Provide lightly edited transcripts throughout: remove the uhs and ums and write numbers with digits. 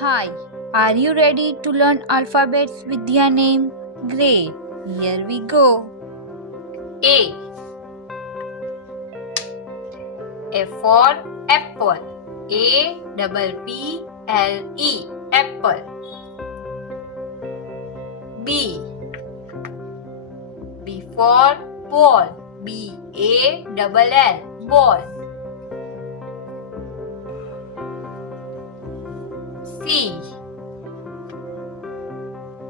Hi, are you ready to learn alphabets with your name? Great, here we go. A. A for apple. A-double-P-L-E. Apple. B. B for ball. B-A-double-L. Ball. C.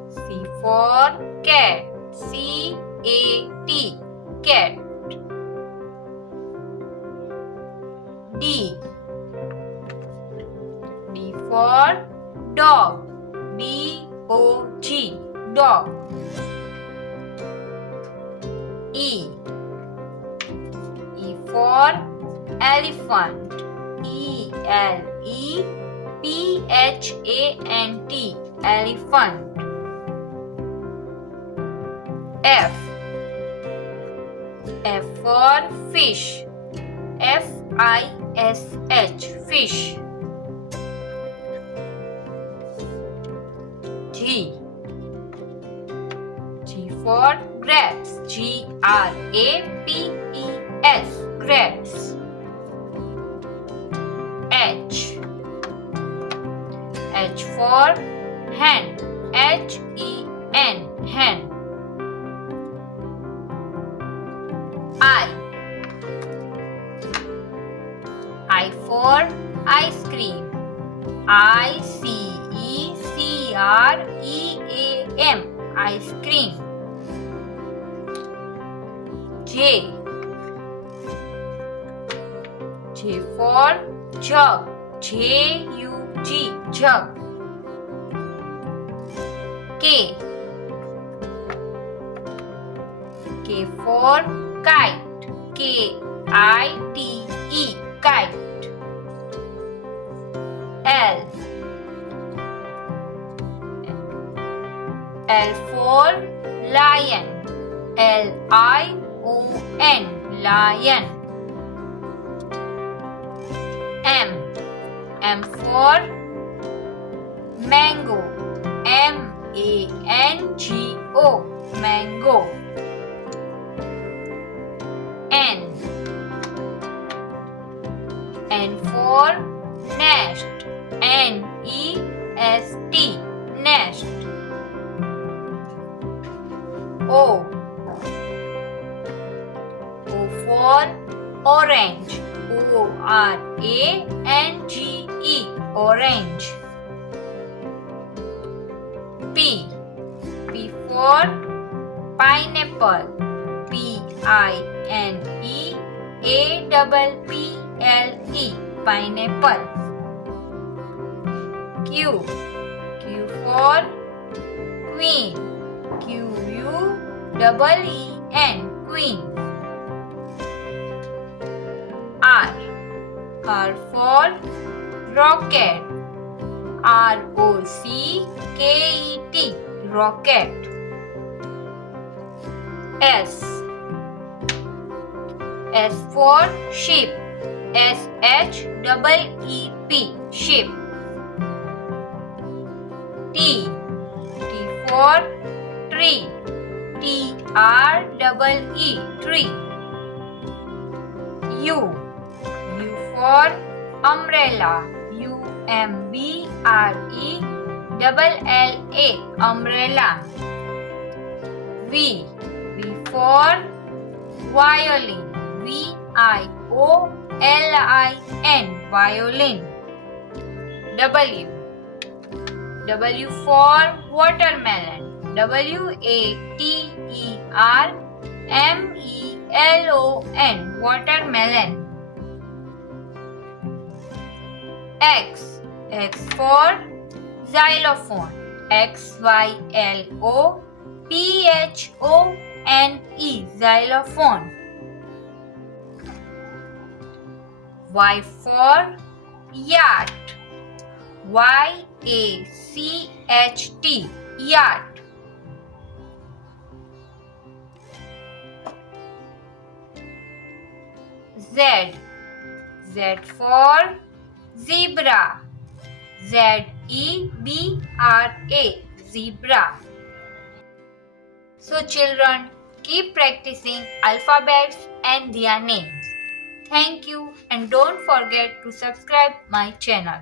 C for cat. C-A-T. Cat. D. D for dog. D-O-G. Dog. E. E for elephant. E-L-E-P-H-A-N-T. Elephant. F. F for fish. F-I-S-H. Fish. G. G for grapes. G-R-A-P-E-S. Grapes. H. H for hen. H-E-N. Hen. I. I for ice cream. I-C-E-C-R-E-A-M. Ice cream. J. J for jug. J-U-G. Jug. K. K for kite. K-I-T-E. Kite. L. L for lion. L-I-O-N. Lion. M. M for mango. M-A-N-G-O. Mango. N. N for nest. N-E-S-T. Nest. O. O for orange. O-R-A-N-G-E. Orange. P. P for pineapple. P-I-N-E-A-P-P-L-E. Pineapple. Q. Q for queen. Q-U-E-E-N. Queen. R. R for rocket. R-O-C-K-E-T. Rocket. S. S for sheep. S-H-E-E-P. Sheep. T. T for tree. T-R-E-E. Tree. U. U for umbrella. U-M-B-R-E-L-L-A. Umbrella. V. V for violin. V-I-O-L-I-N. Violin. W. W for watermelon. W-A-T-E-R-M-E-L-O-N. Watermelon. X. X for xylophone. X-Y-L-O-P-H-O-N-E. Xylophone. Y for yacht. Y-A-C-H-T. Yacht. Z. Z for zebra. Z E-B-R-A, zebra. So children, keep practicing alphabets and their names. Thank you and don't forget to subscribe my channel.